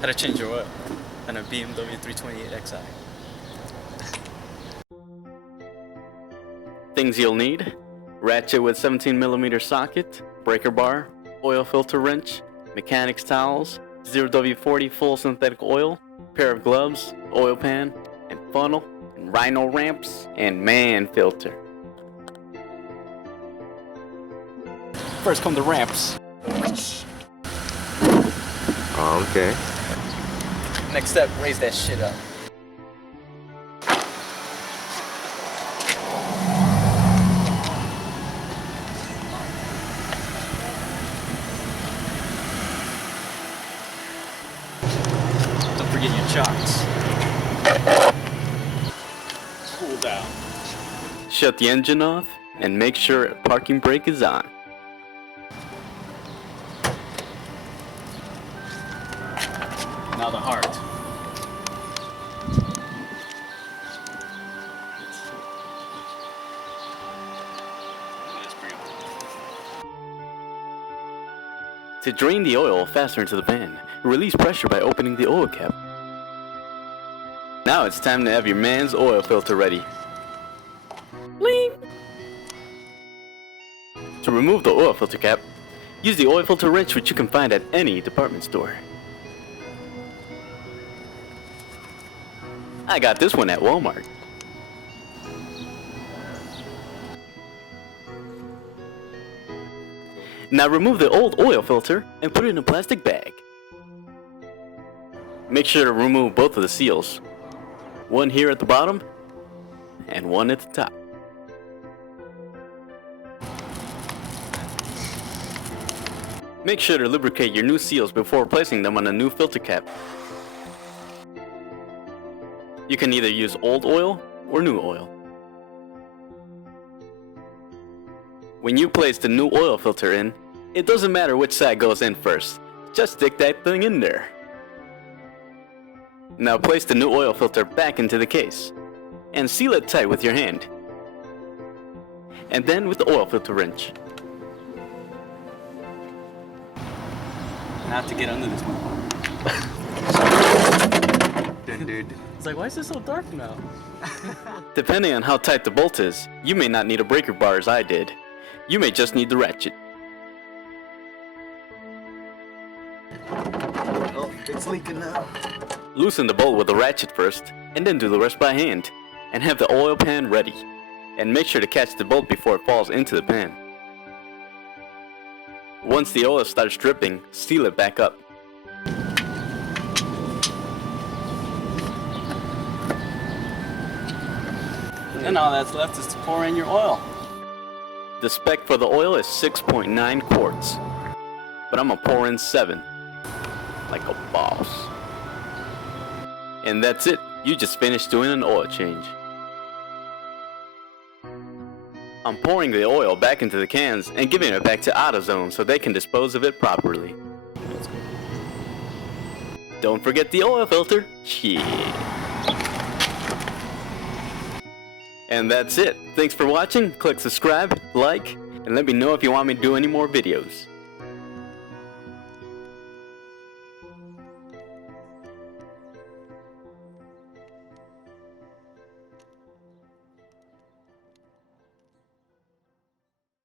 How to change your oil on a BMW 328xi. Things you'll need: ratchet with 17mm socket, breaker bar, oil filter wrench, mechanics towels, 0W40 full synthetic oil, pair of gloves, oil pan, and funnel, and rhino ramps, and man filter. First come the ramps. Oh, okay. Next step, raise that shit up. Don't forget your chocks. Cool down. Shut the engine off and make sure parking brake is on. Now the heart. To drain the oil faster into the pan, release pressure by opening the oil cap. Now it's time to have your man's oil filter ready. Bling! To remove the oil filter cap, use the oil filter wrench, which you can find at any department store. I got this one at Walmart. Now remove the old oil filter and put it in a plastic bag. Make sure to remove both of the seals. One here at the bottom and one at the top. Make sure to lubricate your new seals before placing them on a new filter cap. You can either use old oil or new oil. When you place the new oil filter in, it doesn't matter which side goes in first. Just stick that thing in there. Now place the new oil filter back into the case and seal it tight with your hand. And then with the oil filter wrench. Not to get under this one. Dude. It's like, why is it so dark now? Depending on how tight the bolt is, you may not need a breaker bar as I did. You may just need the ratchet. Oh, it's leaking now. Loosen the bolt with the ratchet first, and then do the rest by hand. And have the oil pan ready. And make sure to catch the bolt before it falls into the pan. Once the oil starts dripping, seal it back up. And all that's left is to pour in your oil. The spec for the oil is 6.9 quarts. But I'm gonna pour in 7. Like a boss. And that's it. You just finished doing an oil change. I'm pouring the oil back into the cans and giving it back to AutoZone so they can dispose of it properly. Don't forget the oil filter. Yeah. And that's it. Thanks for watching. Click subscribe, like, and let me know if you want me to do any more videos.